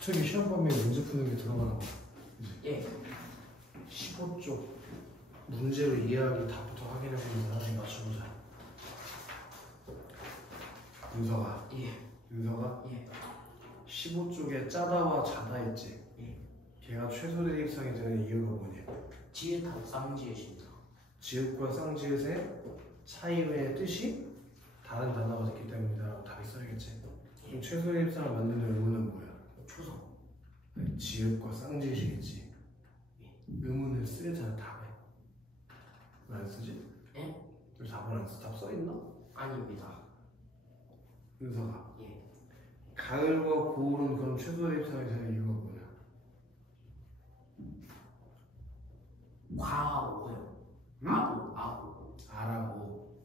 수특이 시험 범위에 문제 푸는 게 들어가나 봐. 그치? 예. 15쪽 문제로 이해하기 답부터 확인해보면서 나중에 맞춰보자. 윤서가. 예. 윤서가. 예. 15쪽에 짜다와 자다 있지. 예. 걔가 최소 대입상이 되는 이유가 뭐니? 지읒하고 쌍지읒입니다. 지읒과 쌍지읒의 차이 외의 뜻이 다른 단어가 있기 때문이다. 답이 써야겠지. 그럼 최소 대입상을 만드는 의문은 뭐야? 초성. 지읒과 쌍지읒이겠지. 의문을 쓰려잖아. 답에. 왜 안 쓰지? 예? 왜 답을 안 써? 답 써있나? 아닙니다. 윤서가. 예. 가을과 고울은 그럼 최소 대입상이 되는 이유가 뭐냐? 과오요. 응? 아오. 아라고.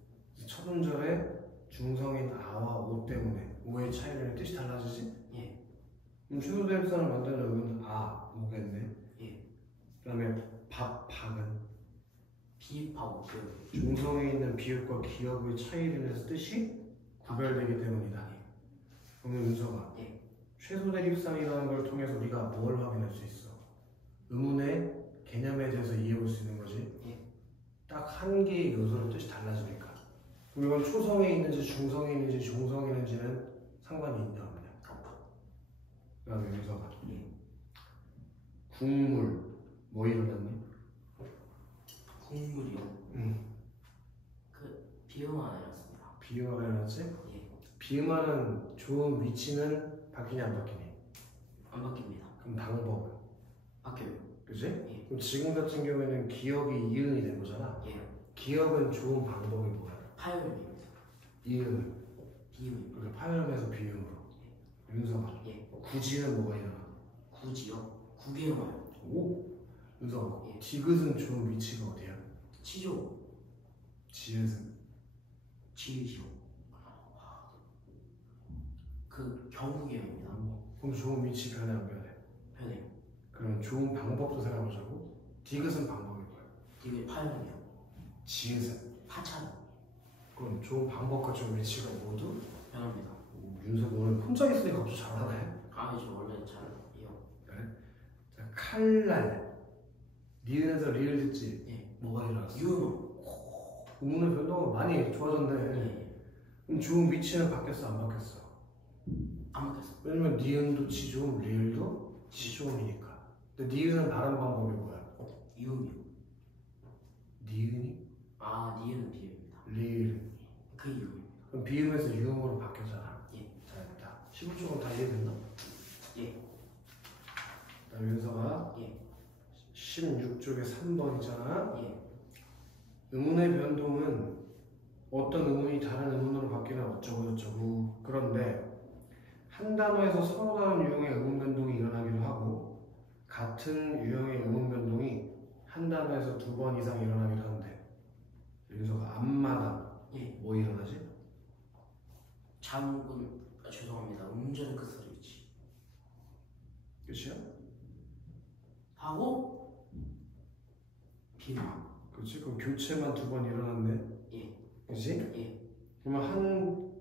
첫 음절에 중성인 아와 오 때문에 오의 차이를 뜻이 달라지지? 예. 그럼 최소 대입상을 만드는 의문은 아, 오겠네. 예. 그 다음에 박은 비읍하고 기읍. 중성에 있는 비읍과 기역의 차이를 해서 뜻이 구별되기 때문이다. 예. 그러면 윤서가 예. 최소 대립상이라는 걸 통해서 우리가 뭘 확인할 수 있어? 의문의 개념에 대해서 이해해 볼 수 있는 거지. 예. 딱 한 개의 요소로 뜻이 달라지니까. 그럼 이건 초성에 있는지 중성에 있는지 중성에 있는지는 상관이 있냐 없냐? 그 다음에 윤서가 예. 국물 뭐 일어났니? 국물이요. 응. 비음화 아니었습니다. 비음화가 일어났지? 예. 비음화는 좋은 위치는 바뀌냐 안 바뀌니? 안 바뀝니다. 그럼 방법은? 바뀌어요. 그지? 예. 그럼 지금 같은 경우에는 기억이 이은이 된 거잖아. 예. 기억은 좋은 방법이 뭐야? 파열음입니다. 이음. 비음입니다. 그렇게 파열음에서 비음으로. 윤서가. 예. 구지는 뭐가 일어나? 구지요. 구비음화요. 오. 윤서가. 예. 디귿은 좋은 위치가 어디야? 치조. 지읒은? 지읒이요. 그 경국이입니다. 그럼 좋은 위치 변해 안 변해? 변해요. 그럼 좋은 방법도 생각해보자고. 디귿은 방법이 뭐야? 이게 파열음이요. 지읒은? 파찬. 그럼 좋은 방법과 좋은 위치가 모두? 변합니다. 오, 윤서 오늘 혼자 있으니까 아주 잘하네. 아, 저 원래 잘이요. 그래? 자, 칼날. 니은에서 리을 듣지? 예. 뭐가 일어났어? 유음. 오늘 변동은 많이 좋아졌네. 예. 그럼 좋은 위치는 바뀌었어 안 바뀌었어? 안 바뀌었어. 왜냐면 니은도 지좋음, 리을도 지좋음이니까. 근데 니은은 다른 방법이 뭐야? 유음이요. 니은이? 아, 니은은 비음입니다. 리을. 그 유음입니다. 그럼 비음에서 유음으로 바뀌었잖아. 예. 잘했다. 15쪽은 다 이해됐나? 예. 그다음에 윤서가 예. 16쪽에 3번 있잖아. 예. 의문의 변동은 어떤 의문이 다른 의문으로 바뀌는 어쩌고저쩌고. 그런데 한 단어에서 서로 다른 유형의 의문 변동이 일어나기도 하고 같은 유형의 의문 변동이 한 단어에서 2번 이상 일어나기도 하는데 여기서가 앞마당 예. 뭐 일어나지? 장군. 아, 죄송합니다. 음절의 끝소리지. 끝이야? 하고 비음. 그렇지? 그럼 교체만 2번 일어났네. 예. 그렇지? 예. 그러면 한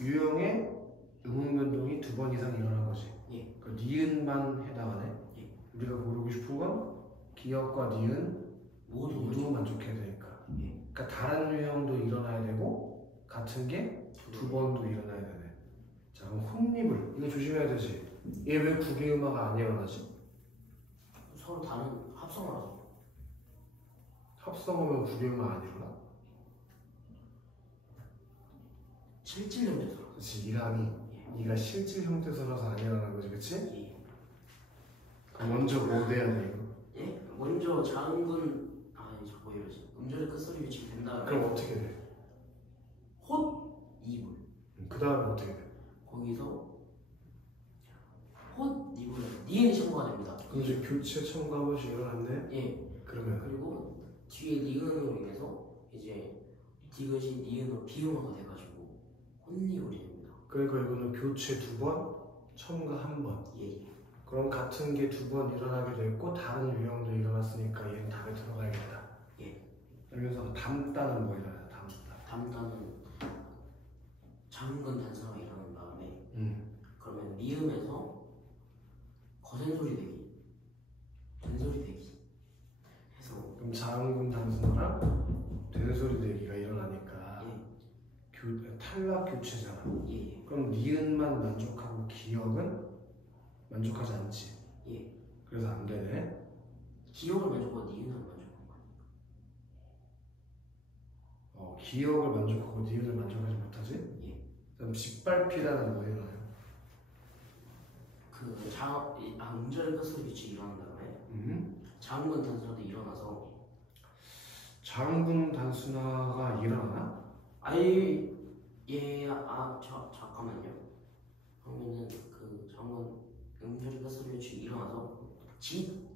유형의 의문 변동이 2번 이상 일어난 거지. 예. 그 니은만 해당하네. 예. 우리가 고르고 싶은 건 기역과 니은 모두 만족해야 되니까. 예. 그러니까 다른 유형도 일어나야 되고 같은 게 2번도 일어나야 되네. 자, 그럼 혼립을 이거 조심해야 되지. 얘 왜 구개음화가 안 일어나지? 서로 다른 합성을 하죠. 합성하면 구개음화 안 일어나? 실질 형태서. 그렇지. 이랑이 예. 이가 실질 형태서라서 안 일어나는 거지, 그렇지? 예. 그럼 먼저 뭐 돼야 돼 이거? 예. 먼저 장군. 아, 자꾸 이러지. 음절의 끝소리 위치 된 다음에 그럼 어떻게 돼? 헛 이불. 그 다음에 어떻게 돼? 거기서 헛 이불 니은이 첨부가 됩니다. 그럼 이제 교체 첨가 한 번씩 일어났네? 예. 그러면 그리고 뒤에 니은으로 인해서 이제 디귿이 니은으로 비음화가 돼가지고 혼이불이 됩니다. 그러니까 이거는 교체 2번, 첨가 1번. 예. 그럼 같은 게 2번 일어나게 됐고 다른 유형도 일어났으니까 얘는 답에 들어가야겠다. 예. 그러면서 담다는 뭐 일어나요? 담다. 담다는 장근 단사가 일어난 다음에 음. 그러면 미음에서 니은만 만족하고 기억은 만족하지 않지. 예. 그래서 안 되네. 기억을 만족하고 니은을 만족하는 기억을 만족하고 니은을 만족하지 못하지? 예. 그럼 짓밟히다는 뭐 일어나요? 음절의 끝소리 규칙이 일어난 다음에 장군 단수라도 일어나서 장군 단순화가 일어나나? 잠깐만요. 그러면은 그 장군 음절의 끝소리 규칙이 일어나서 짓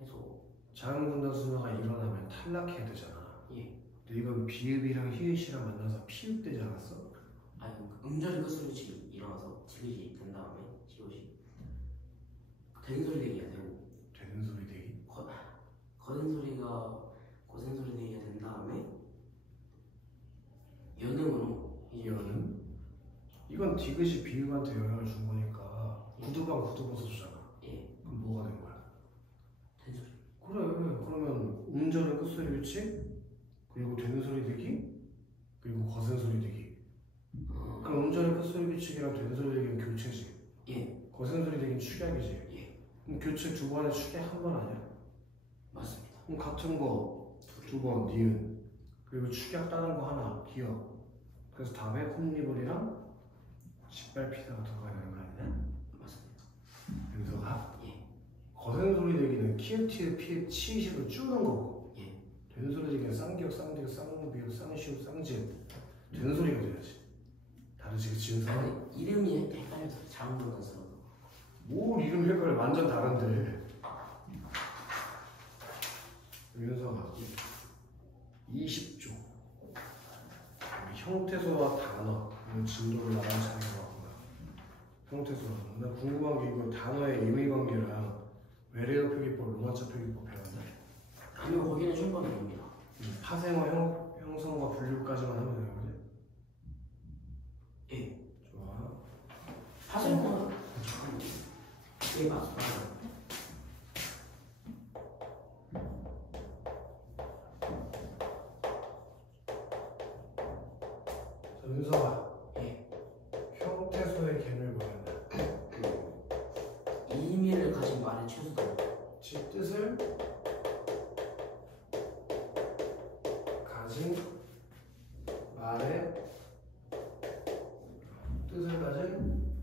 해서 장군 단순화가 일어나면 탈락해야 되잖아. 예. 근데 이건 비읍이랑 히읗이랑 만나서 피읍되지 않았어? 음절의 끝소리 규칙이 일어나서 딜이 된 다음에 지옷이 되는 소리 되기가 되고 되는 소리 되기? 거는 소리가 고센 소리 되기가 된 다음에 연음으로 이제 이거는? 이건 디귿이 비읍한테 영향을 준 거니까 구두방 구두버섯잖아. 예. 그럼 뭐가 된 거야? 된 소리. 그래. 그러면 음절의 끝소리 규칙, 그리고 되는 소리 되기, 그리고 거센 소리 되기. 그럼 음절의 끝소리 규칙이랑 되는 소리 되기는 교체지. 예. 거센 소리 되기는 축약이지. 예. 그럼 교체 두 번에 축약 한 번 아니야? 맞습니다. 그럼 같은 거 두 번 니은, 그리고 축약 다른 거 하나 기억. 그래서 다음에 홈리볼이랑 짓밟히다가 들어가야 되는 거 아니냐? 맞습니다. 윤서가 예. 거센 소리 되기는 키읔 티읔 피읔 치읓을 줄는 거고, 예. 되는 소리 되기는 쌍기역 쌍디귿 쌍무비읍 쌍시읒 쌍지읒 되는 소리가 돼야지. 다르지 그치 윤서? 이름이 헷갈려서 장군 단수라도. 뭘 이름 헷갈려. 완전 다른데. 윤서가 20조 형태소와 단어 진도를 나간 차이가 왔구나. 형태소와 나 궁금한 게 이거 단어의 의미관계랑 외래어 표기법, 로마자 표기법 배웠나? 아니요, 거기는 충분히 됩니다. 파생어 형성과 분류까지만 하면 되는 거지? 예. 좋아. 파생어는 잠깐만요. 예, 맞아요. 자, 윤서가 예. 형태소의 개념이 뭐였나? 의미를 가진 말의 최소다. 지 뜻을 가진 말의 뜻을 가진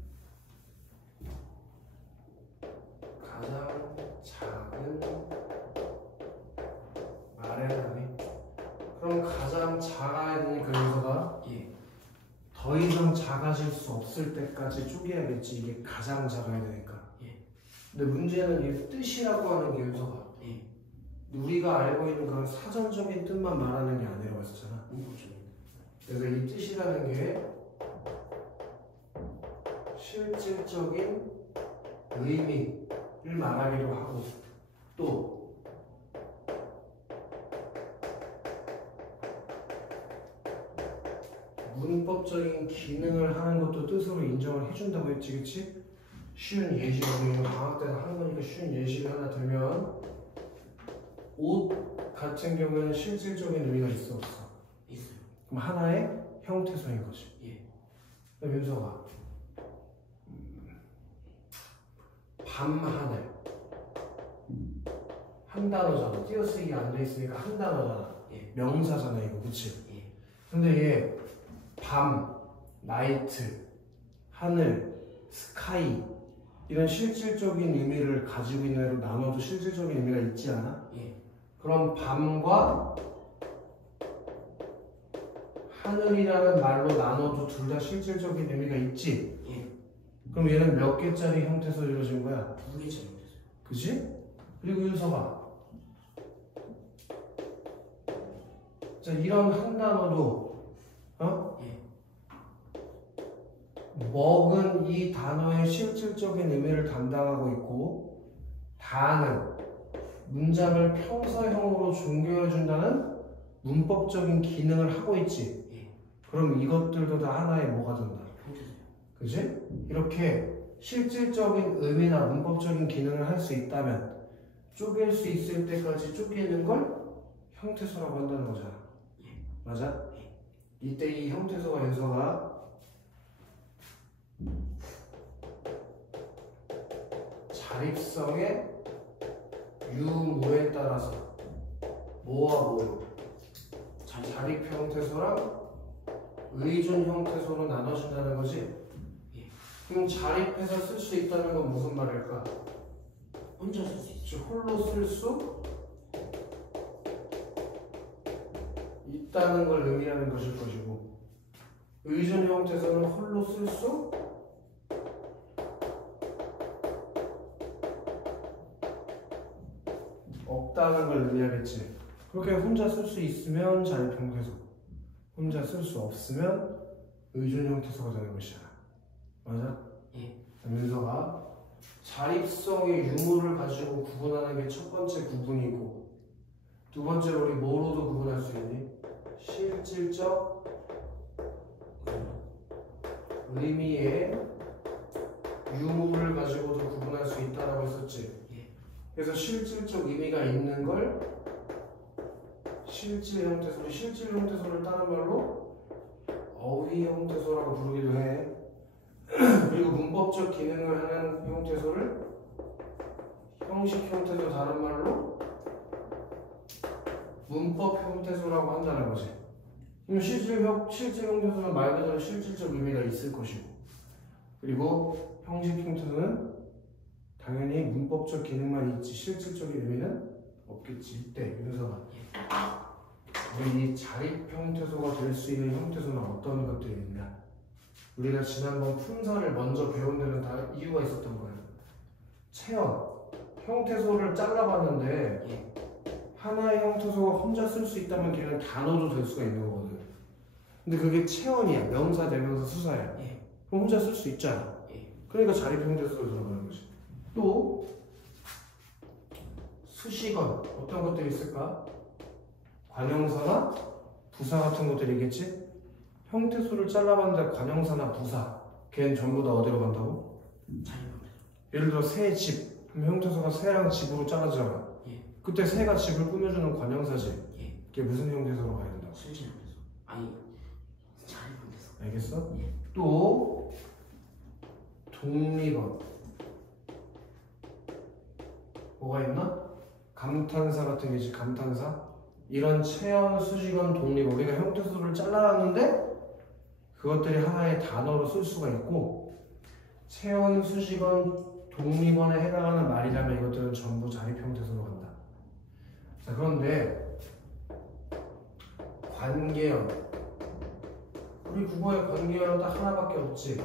가장 작은 말의 단위. 그럼 가장 작아야 되니까 윤서가 예. 더 이상 작아질 수 없을 때까지 쪼개야겠지. 이게 가장 작아야 되니까. 예. 근데 문제는 이 뜻이라고 하는 게 윤서가 예. 우리가 알고 있는 그런 사전적인 뜻만 말하는 게 아니라고 했었잖아. 그래서 이 뜻이라는 게 실질적인 의미를 말하기도 하고 또 문법적인 기능을 하는 것도 뜻으로 인정을 해준다고 했지, 그치? 쉬운 예시가 우리 방학 때는 하는 거니까 쉬운 예시를 하나 들면 옷 같은 경우에는 실질적인 의미가 있어 없어? 있어요. 그럼 하나의 형태소인 거지. 예. 그럼 윤서가 밤하늘 한 단어잖아. 띄어쓰기 안 돼 있으니까 한 단어잖아. 예. 명사잖아 이거, 그치? 예. 근데 얘 밤, 나이트, 하늘, 스카이 이런 실질적인 의미를 가지고 있는 애로 나눠도 실질적인 의미가 있지 않아? 예. 그럼 밤과 하늘이라는 말로 나눠도 둘 다 실질적인 의미가 있지? 예. 그럼 얘는 몇 개짜리 형태소 이루어진 거야? 두 개 잘못했어요. 그치? 그리고 윤서가 자 이런 한 단어도 예. 먹은 이 단어의 실질적인 의미를 담당하고 있고 다는 문장을 평서형으로 종교해준다는 문법적인 기능을 하고 있지. 예. 그럼 이것들도 다 하나의 뭐가 된다? 형태소요. 그치? 이렇게 실질적인 의미나 문법적인 기능을 할 수 있다면 쪼갤 수 있을 때까지 쪼개는 걸 형태소라고 한다는 거잖아. 예. 맞아? 예. 이때 이 형태소와 연서가 자립성의 유무에 따라서 뭐와 뭐로 자립 형태소랑 의존 형태소로 나눠진다는 거지. 예. 그럼 자립해서 쓸 수 있다는 건 무슨 말일까? 혼자 쓸 수 있죠. 홀로 쓸 수 있다는 걸 의미하는 것일 것이고, 의존 형태소는 홀로 쓸 수 없다는 걸 의미하겠지. 그렇게 혼자 쓸 수 있으면 자립 형태소, 혼자 쓸 수 없으면 의존 형태소가 되는 것이야. 맞아? 예. 민서가 자립성의 유무를 가지고 구분하는 게 첫 번째 구분이고, 두 번째로 우리 뭐로도 구분할 수 있니? 실질적 의미의 유무를 가지고도 구분할 수 있다라고 했었지. 그래서 실질적 의미가 있는 걸 실질 형태소, 실질 형태소를 다른 말로 어휘 형태소라고 부르기도 해. 그리고 문법적 기능을 하는 형태소를 형식 형태소, 다른 말로 문법 형태소라고 한다는 거지. 그럼 실질 형태소는 말 그대로 실질적 의미가 있을 것이고, 그리고 형식 형태소는 당연히 문법적 기능만 있지 실질적인 의미는 없겠지. 이때 윤서가 우리 이 자립 형태소가 될 수 있는 형태소는 어떤 것들이 있냐? 우리가 지난번 품사를 먼저 배운 데는 다 이유가 있었던 거예요. 체험, 형태소를 잘라봤는데 하나의 형태소가 혼자 쓸 수 있다면 걔는 단어도 될 수가 있는 거거든. 근데 그게 체험이야. 명사, 대명사, 수사야. 그럼 혼자 쓸 수 있잖아. 그러니까 자립 형태소로 들어가는 거지. 또 수식어 어떤 것들이 있을까? 관형사나 부사 같은 것들이겠지? 형태소를 잘라봤는데 관형사나 부사 걔는 전부 다 어디로 간다고? 예를 들어 새 집, 그럼 형태소가 새랑 집으로 잘라지잖아. 그때 새가 집을 꾸며주는 관형사지. 그게 무슨 형태소로 가야 된다고? 실질 형태소. 아니 자립 형태소. 알겠어? 또 독립어 뭐가 있나? 감탄사 같은 게 있지. 감탄사. 이런 체험, 수식어, 독립어 우리가 형태소를 잘라놨는데 그것들이 하나의 단어로 쓸 수가 있고, 체험, 수식어, 독립어에 해당하는 말이라면 이것들은 전부 자립 형태소로 간다. 자, 그런데 관계형, 우리 국어에 관계형은 딱 하나밖에 없지.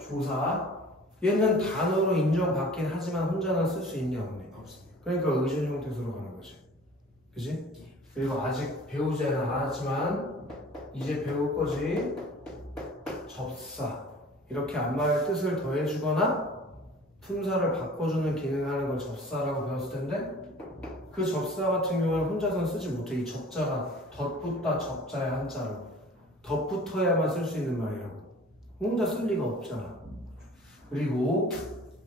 조사. 얘는 단어로 인정받긴 하지만 혼자는 쓸 수 있냐 없네. 없습니다. 그러니까 의존 형태소로 가는 거지. 그지? 그리고 아직 배우지는 않았지만 이제 배울 거지. 접사. 이렇게 앞말의 뜻을 더해주거나 품사를 바꿔주는 기능을 하는 걸 접사라고 배웠을 텐데, 그 접사 같은 경우는 혼자서는 쓰지 못해. 이 접자가 덧붙다 접자의 한자로 덧붙어야만 쓸 수 있는 말이라고. 혼자 쓸 리가 없잖아. 그리고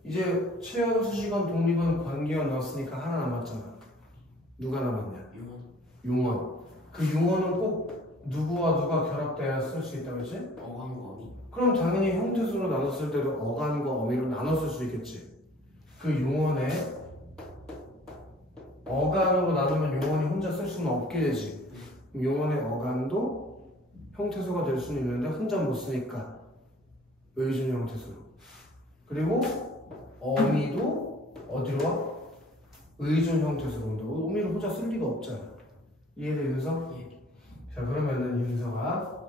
이제 체험, 수식어, 독립은 관계어 넣었으니까 하나 남았잖아. 누가 남았냐? 용언. 그 용언은 꼭 누구와 누가 결합돼야 쓸 수 있다고 했지? 어간과 어미. 그럼 당연히 형태소로 나눴을 때도 어간과 어미로 나눴을 수 있겠지. 그 용언에 어간으로 나누면 용언이 혼자 쓸 수는 없게 되지. 그럼 용언의 어간도 형태소가 될 수는 있는데 혼자 못 쓰니까 의존 형태소로. 그리고 어미도 어디로 와? 의존 형태소로 온다고. 어미를 혼자 쓸 리가 없잖아. 이해돼, 윤서? 자, 그러면은 윤서가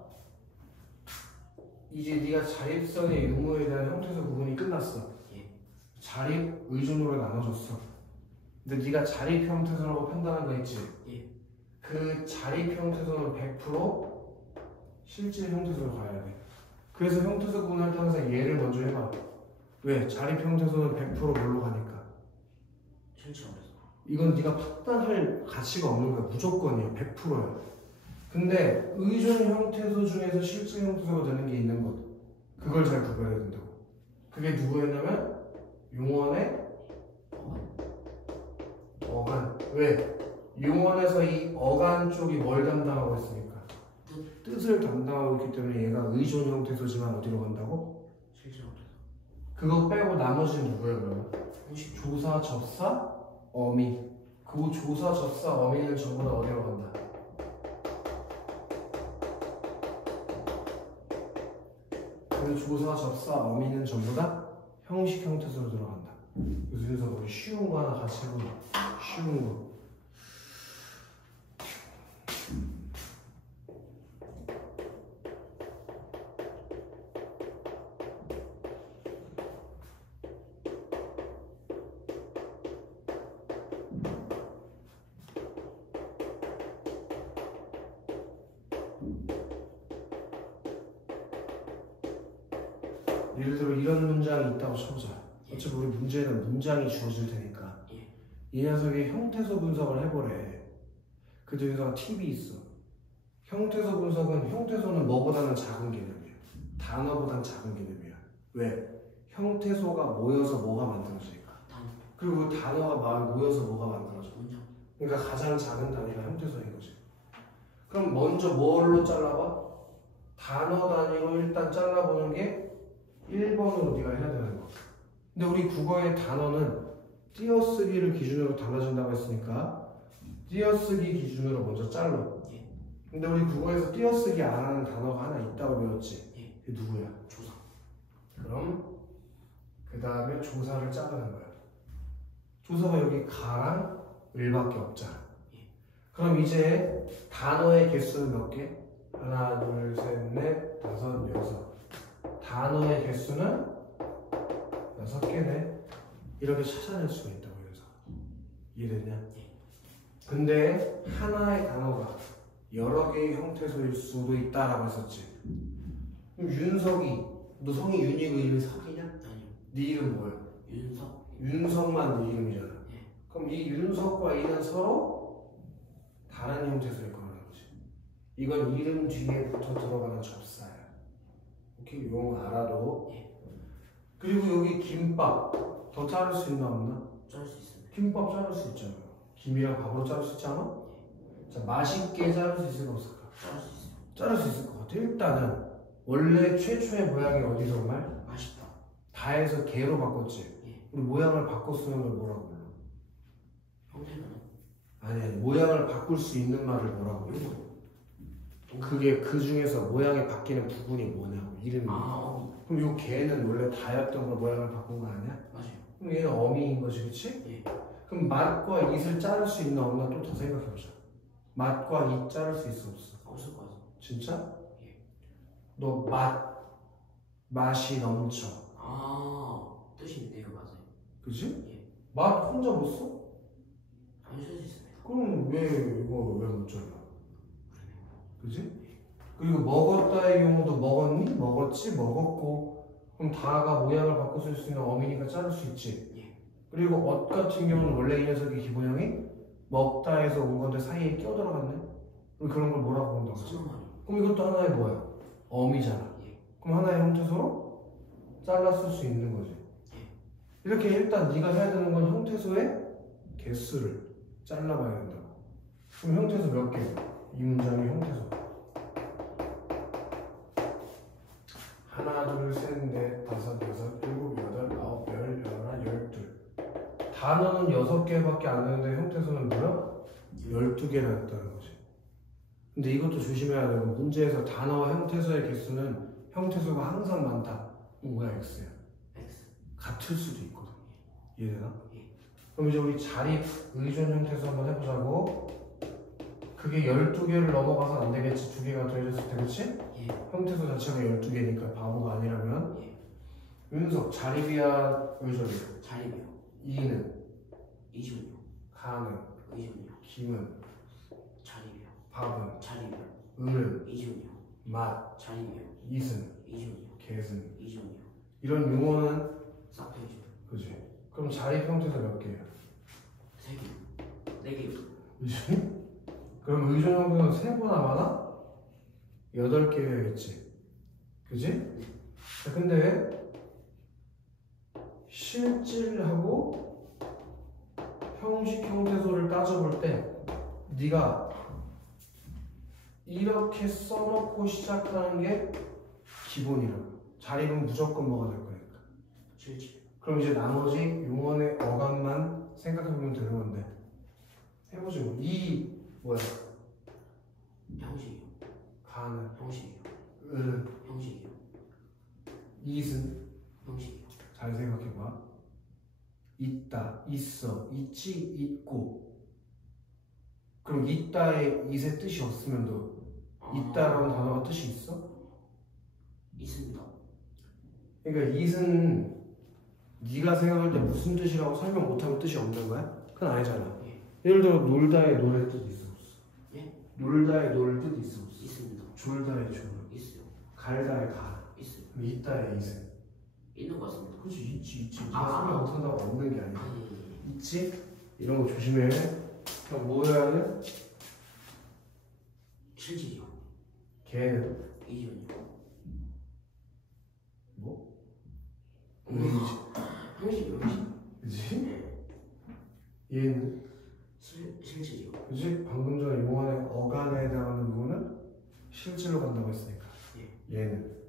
이제 네가 자립성의 유무에 대한 형태소 구분이 끝났어. 자립, 의존으로 나눠졌어. 근데 네가 자립 형태소라고 판단한 거 있지? 그 자립 형태소는 100% 실질 형태소로 가야 돼. 그래서 형태소 구분할 때 항상 예를 먼저 해봐. 왜? 자립 형태소는 100% 뭘로 가니까. 실질 형태소. 이건 네가 판단할 가치가 없는 거야. 무조건이야. 100%야. 근데 의존 형태소 중에서 실질 형태소가 되는 게 있는 것. 그걸 잘 구별해야 된다고. 그게 누구였냐면 용언의 어간. 왜? 용언에서 이 어간 쪽이 뭘 담당하고 있으니까? 뜻을 담당하고 있기 때문에 얘가 의존 형태소지만 어디로 간다고? 실질 형태소. 그거 빼고 나머지는 누구예요 그러면? 형식 조사, 접사, 어미. 그 조사, 접사, 어미는 전부 다 어디로 간다? 그 조사, 접사, 어미는 전부 다 형식 형태소로 들어간다. 그래서 우리 쉬운 거 하나 같이 해보자. 쉬운 거. 예를 들어 이런 문장이 있다고 쳐보자. 어차피 우리 문제는 문장이 주어질 테니까 이 녀석이 형태소 분석을 해보래. 그 중에서 팁이 있어. 형태소 분석은 형태소는 뭐보다는 작은 개념이야. 단어보다는 작은 개념이야. 왜? 형태소가 모여서 뭐가 만들어지니까. 그리고 그 단어가 모여서 뭐가 만들어져. 그러니까 가장 작은 단위가 형태소인 거지. 그럼 먼저 뭘로 잘라봐? 단어 단위로 일단 잘라보는 게 1번으로 네가 해야 되는 거. 근데 우리 국어의 단어는 띄어쓰기를 기준으로 달라진다고 했으니까 띄어쓰기 기준으로 먼저 잘라. 근데 우리 국어에서 띄어쓰기 안 하는 단어가 하나 있다고 배웠지? 그게 누구야? 조사. 그럼 그 다음에 조사를 자르는 거야. 조사가 여기 가랑 을밖에 없잖아. 그럼 이제 단어의 개수는 몇 개? 하나, 둘, 셋, 넷, 다섯, 여섯. 단어의 개수는 6개네. 이렇게 찾아낼 수가 있다고 해서 이해됐냐? 근데 하나의 단어가 여러 개의 형태소일 수도 있다라고 했었지. 그럼 윤석이, 너 성이 윤이고 이름이 석이냐? 아니요. 네 이름 뭐야? 윤석. 윤석만 네 이름이잖아. 그럼 이 윤석과 이는 서로 다른 형태소일 거라는 거지. 이건 이름 뒤에 붙어 들어가는 접사야. 오케이, 이건 알아도. 그리고 여기 김밥 더 자를 수 있나 없나? 자를 수 있습니다. 김밥 자를 수 있잖아요. 김이랑 밥으로 자를 수 있잖아. 자, 맛있게 자를 수 있을까 없을까? 자를 수 있어요. 자를 수 있을 것 같아. 일단은 원래 최초의 모양이 어디서 말? 맛있다. 다에서 개로 바꿨지. 우리 모양을 바꿔 쓰는 걸 뭐라고 불러? 형태는 아니 모양을 바꿀 수 있는 말을 뭐라고 불러? 그게 그 중에서 모양이 바뀌는 부분이 뭐냐고 이름이. 그럼 요 개는 원래 다였던 걸 모양을 바꾼 거 아니야? 맞아요. 그럼 얘는 어미인 거지, 그치? 그럼 맛과 이을 자를 수 있나 없나 또 더 생각해보자. 맛과 이 자를 수 있어 없어? 없을 것 같아요. 진짜? 너 맛이 넘쳐. 뜻이 있네요. 맞아요. 그치? 맛 혼자 못 써? 안 쓸 수 있습니다. 그럼 왜 이거 왜 못 잘라? 그치? 그리고 먹었다의 경우도 먹었니? 먹었지? 먹었고. 그럼 다가 모양을 바꿔 쓸 수 있는 어미니까 자를 수 있지. 그리고 엇 같은 경우는 원래 이 녀석의 기본형이 먹다에서 온 건데 사이에 끼어 들어갔네. 그럼 그런 걸 뭐라고 본다고 하지? 그럼 이것도 하나의 뭐야? 어미잖아. 그럼 하나의 형태소로 잘랐을 수 있는 거지. 이렇게 일단 네가 해야 되는 건 형태소의 개수를 잘라봐야 된다고. 그럼 형태소 몇 개? 이 문장의 형태소 하나, 둘, 셋, 넷, 다섯, 여섯, 일곱, 여덟, 아홉, 열, 열하나, 열둘. 단어는 6개밖에 안 되는데 형태소는 뭐야? 12개나 있다는 거지. 근데 이것도 조심해야 되고, 문제에서 단어와 형태소의 개수는 형태소가 항상 많다. 뭐야? X야. X. 같을 수도 있거든. 이해되나? 그럼 이제 우리 자립 의존 형태소 한번 해보자고. 그게 12개를 넘어가서 안 되겠지. 2개가 더해졌을 때, 그치? 형태소 자체가 12개니까 바보가 아니라면. 윤석, 자립이야, 의존이야? 자립이요. 이는? 이준이요. 가는? 의준이요. 김은? 자립이요. 밥은? 자립이요. 을은? 이준이요. 맛? 자립이요. 이승? 이준이요. 계승? 이준이요. 이런 용어는? 싹다 이준. 그치? 그럼 자립 형태소 몇 개야? 3개. 4개. 그치? 그럼 의존 형태는 3보다 많아? 8개여야겠지. 그치? 자, 근데 실질하고 형식 형태소를 따져볼 때 네가 이렇게 써놓고 시작하는 게 기본이라고. 자립은 무조건 뭐가 될 거니까. 실질. 그럼 이제 나머지 용언의 어감만 생각해보면 되는 건데 해보지 뭐. 이 뭐야? 형식이요. 가는 형식이요. 을은 형식이요. 이은 형식이요. 잘 생각해봐. 있다, 있어, 있지, 있고. 그럼 있다의 it의 뜻이 없으면 너 있다라는 단어가 뜻이 있어? 있습니다. 그러니까 it은 네가 생각할 때 무슨 뜻이라고 설명 못하면 뜻이 없는 거야? 그건 아니잖아. 예. 예를 들어 놀다의 놀의 뜻이 있어 없어? 예? 놀다의 놀 뜻이 있어 없어? 있습니다. 졸다의 졸, 있어요. 갈다의 갈, 있어요. 그럼 있다의 it은? 있는 것 같습니다. 그렇지, 있지. 네가 설명 못한다고 없는 게 아니야. 예. 있지? 이런 거 조심해. 그럼 뭐 해야 돼? 실질이요. 걔는 이지은요. 뭐? 형식이요. 형식. 그지? 예. 얘는 실질이요. 그지? 방금 전에 용언의 어간에 해당하는 부분은 실질로 간다고 했으니까. 얘는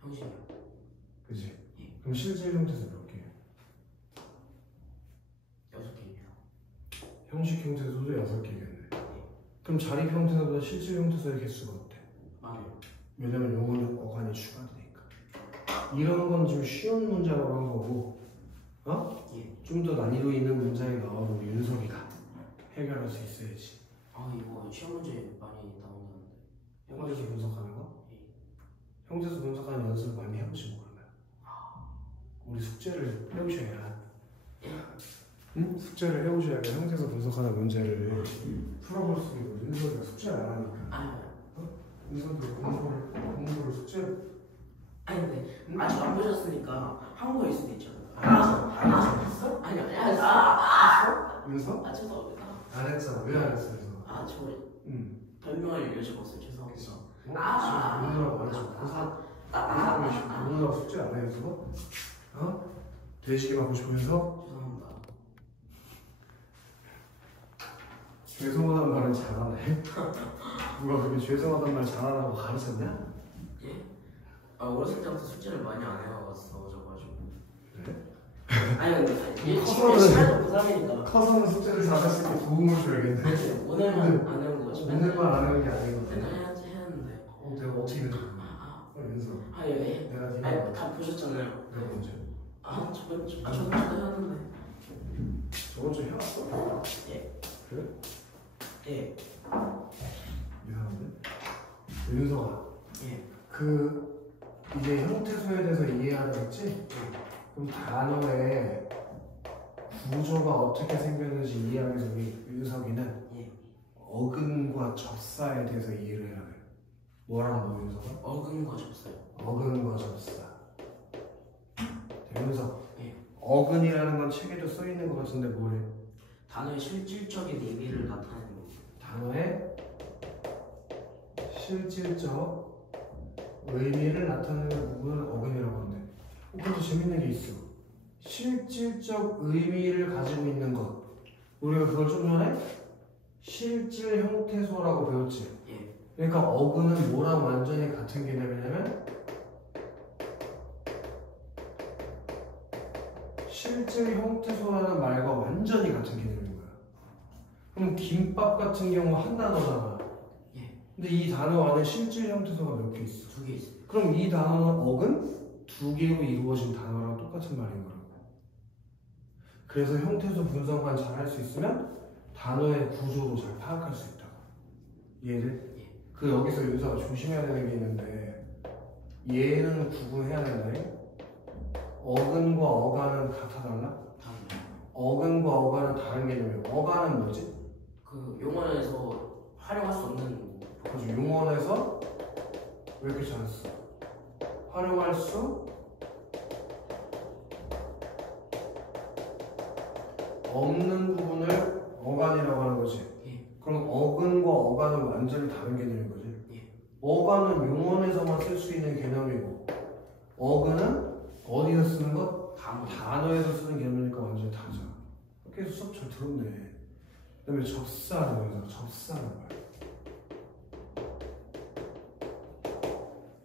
형식이요. 그지? 예. 그럼 실질 형태에서 몇 개? 6개입니다. 형식 형태소도 6개겠네. 그럼 자립 형태소보다 실질 형태소의 개수가 어때? 많아요. 왜냐면 용언의 어간이 추가되니까. 이런 건 좀 쉬운 문장으로 한 거고, 예. 좀 더 난이도 있는 문장이 나오면 윤석이가 해결할 수 있어야지. 아 이거 시험 문제 많이 나오는데. 형태소 분석하는 거? 형태소 분석하는 연습 많이 해보시고 그러면. 우리 숙제를 해오셔야. 응? 숙제를 해오셔야 돼. 형태소 분석하는 문제를 풀어볼 수 있고 윤석이가 숙제를 안 하니까. 아니 윤석이가 공부를 숙제를. 아니 근데 아직 안 보셨으니까 한 거일 수도 있잖아요. 했어? 아니 윤석? 죄송합니다. 안 했잖아. 왜 안 했어? 그래서. 저 응. 변명을 여쭤봤어요. 죄송합니다. 지금 오늘하고 안 했어. 고사 오늘하고 숙제 안 해서 대시기 받고 싶으면서 죄송합니다. 죄송하다는 말은 잘하네. 누가 그렇게 죄송하다는 말 잘하라고 가르쳤냐? 예? 어렸을 때부터 숙제를 많이 안 해와서 그래? 아니 근데 커서는- 시간이 고3이니까 커서는 숙제를 잘할 수 있게 도움을 줘야겠네. 오늘만 안 해온 거지. 오늘만 안 하는 게 아니거든. 맨날 해야지 했는데. 내가 어떻게 해줘? 윤석. 예. 내가 아니 네가 다 보셨잖아요. 내가 먼저. 저도 해왔는데. 저번 주에 해왔어? 예. 그래? 예. 이상한데? 윤석아. 예. 이제 형태소에 대해서 이해하라 했지? 그럼 단어의 구조가 어떻게 생겼는지 이해하기 위해서 우리 윤석이는 예. 어근과 접사에 대해서 이해를 해야 돼. 뭐랑 뭐 윤석아? 어근과 접사요. 어근과 접사. 윤석. 예. 어근이라는 건 책에도 써 있는 것 같은데 뭐래? 단어의 실질적인 의미를 나타내는 거. 단어의 실질적 의미를 나타내는 부분을 어근이라고 한대. 그것도 재밌는 게 있어. 실질적 의미를 가지고 있는 것. 우리가 그걸 좀 전에 실질 형태소라고 배웠지. 예. 그러니까 어근은 뭐랑 완전히 같은 개념이냐면 실질 형태소라는 말과 완전히 같은 개념인 거야. 그럼 김밥 같은 경우 한 단어잖아. 예. 근데 이 단어 안에 실질 형태소가 몇 개 있어? 2개 있어요. 그럼 이 단어는 어근 두 개로 이루어진 단어랑 똑같은 말인 거라고. 그래서 형태소 분석만 잘 할 수 있으면 단어의 구조도 잘 파악할 수 있다고. 이해돼? 예. 그 여기서 윤서가 조심해야 되는 게 있는데 얘는 구분해야 된다. 어근과 어간은 같아 달라? 다음에 어근과 어간은 다른 개념이에요. 어간은 뭐지? 그 용어에서 활용할 수 없는 그래서 용언에서 왜 이렇게 잘했어? 활용할 수 없는 부분을 어간이라고 하는 거지. 예. 그럼 어근과 어간은 완전히 다른 개념인 거지. 예. 어간은 용언에서만 쓸 수 있는 개념이고 어근은 어디서 쓰는 것? 단어에서 쓰는 개념이니까 완전히 다르잖아. 그래서 수업 잘 들었네. 그다음에 접사는 거야. 접사는 거야.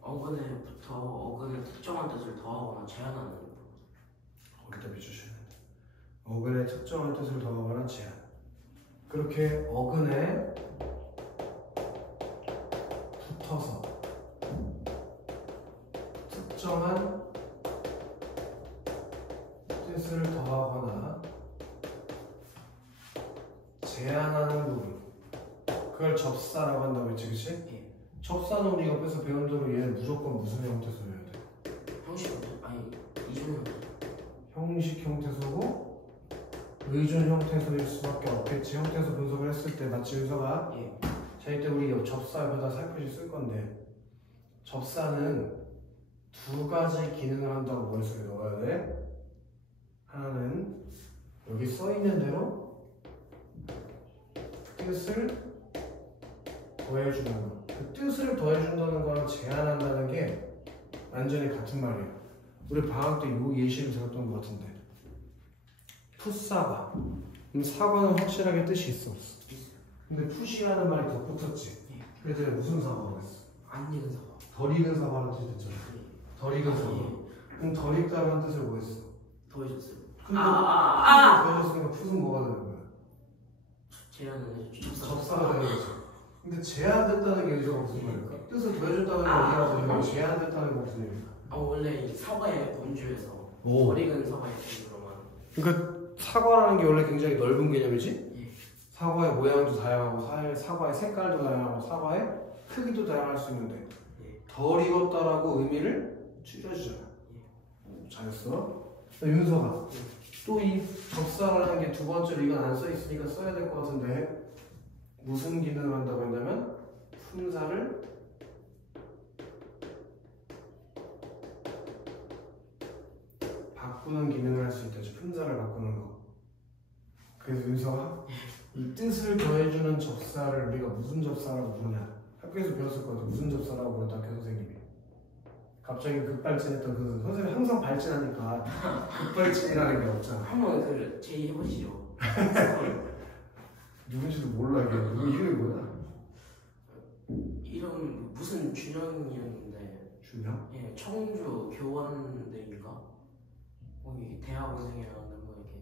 어근에부터 어근의 특정한 뜻을 더하거나 제한하는 거기다 비추시면 됩니다. 어근의 특정한 뜻을 더하거나 제한. 그렇게 어근에 붙어서 특정한 뜻을 더하거나 제한하는 부분, 그걸 접사라고 한다고 했지, 그치? 예. 접사는 우리 옆에서 배운 대로 얘는 무조건 무슨 형태소 해야 돼? 형식 아니 이종현 형식 형태소고 의존 형태소일 수밖에 없겠지. 형태소 분석을 했을 때 마치 윤서가 예. 자, 이때 우리 접사 옆에다 살펴시 쓸 건데 접사는 두 가지 기능을 한다고 머릿속에 넣어야 돼. 하나는 여기 써있는 대로 뜻을 더해주는 거. 그 뜻을 더해준다는 거랑 제한한다는 게 완전히 같은 말이에요. 우리 방학 때 요 예시를 들었던 것 같은데 풋사과. 그럼 사과는 확실하게 뜻이 있어 없어? 근데 풋이라는 말이 더 붙었지. 그래서 무슨 사과라고 했어? 안 익은 사과. 덜 익은 사과라는 뜻이 됐잖아. 덜 익은 사과. 그럼 덜 익다는 뜻을 뭐 했어? 더해줬어요. 근데 더해줬으니까 풋은 뭐가 되는 거야? 제안은 접사가 되는 거지. 근데 제한됐다는 게 여기서 무슨 말일까? 뜻을 더해준다는 게 어디가 되는 거야? 제한됐다는 게 무슨 얘기일까? 원래 이 사과의 본주에서 오. 덜 익은 사과의 본주로만. 그러니까 사과라는 게 원래 굉장히 넓은 개념이지? 예. 사과의 모양도 다양하고 사과의 색깔도 다양하고 사과의 크기도 다양할 수 있는데 예. 덜 익었다라고 의미를 줄여주잖아. 오, 잘했어. 윤서가 또 이 접사라는 게 두 번째로 이건 안 써 있으니까 써야 될 것 같은데 무슨 기능을 한다고 했냐면 품사를 바꾸는 기능을 할 수 있다. 품사를 바꾸는 거. 그래서 윤서가 이 뜻을 더해주는 접사를 우리가 무슨 접사라고 부르냐. 학교에서 배웠을 거거든. 무슨 접사라고 부르다 학교 선생님이. 갑자기 급발진했던 그 선생님 항상 발진하니까 급발진이라는 게 없잖아. 한번 그 제의 해보시죠. 누군지도 몰라. 이게 누구 이름이 뭐야? 이름 무슨 준영이었는데. 준영? 예, 청주 교원대인가? 거기 대학원생이라는 뭐 이렇게.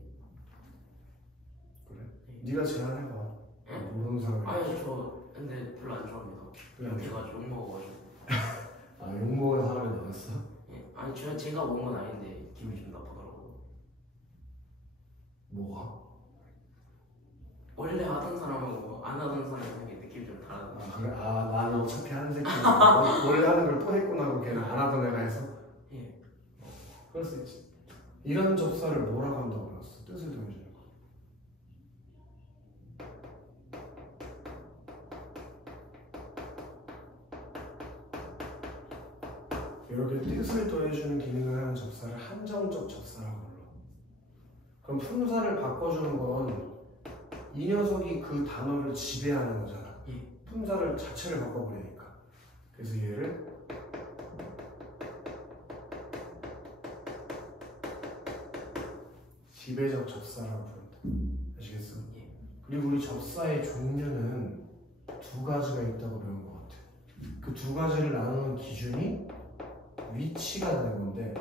그래? 예. 네가 제안해봐. 예? 모르는 사람이. 아니 저 근데 별로 안 좋아합니다. 그래. 제가 욕 먹어가지고. 아, 욕먹은 사람이 나왔어? 예. 아니 제가 먹은 건 아닌데 기분이 좀 나쁘더라고요. 뭐가? 원래 하던 사람하고 안 하던 사람이 느낌이 좀 다르다. 아, 그래? 아, 나는 어차피 하는 새끼. 원래 하는 걸 또 했구나. 그럼 걔는 안 하던 애가 해서? 예. 그럴 수 있지. 이런 접사를 뭐라고 한다고 그랬어? 뜻을 더해주는 거. 이렇게 뜻을 더해주는 기능을 하는 접사를 한정적 접사라고 불러. 그럼 품사를 바꿔주는 건 이 녀석이 그 단어를 지배하는 거잖아. 예. 품사를 자체를 바꿔버리니까. 그래서 얘를 지배적 접사라고 부른다. 아시겠어? 예. 그리고 우리 접사의 종류는 두 가지가 있다고 배운 것 같아. 그 두 가지를 나누는 기준이 위치가 되는 건데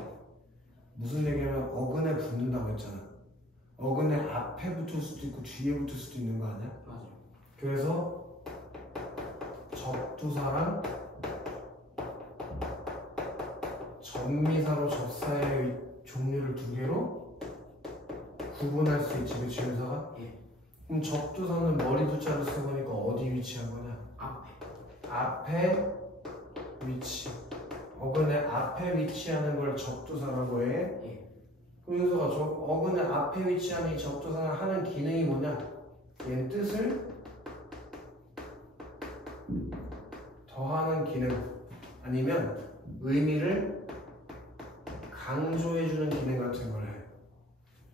무슨 얘기냐면 어근에 붙는다고 했잖아. 어근에 앞에 붙을 수도 있고 뒤에 붙을 수도 있는 거 아니야? 맞아. 그래서 접두사랑 전미사로 접사의 종류를 두 개로 구분할 수 있지, 그치, 윤서가? 예. 그럼 접두사는 머리 두자를 써보니까 어디 위치한 거냐? 앞에. 앞에 위치. 어근의 앞에 위치하는 걸 접두사라고 해. 예. 그럼 윤서가 어근의 앞에 위치하는 이 접두사는 하는 기능이 뭐냐? 얘는 뜻을 더하는 기능 아니면 의미를 강조해주는 기능 같은 걸 해.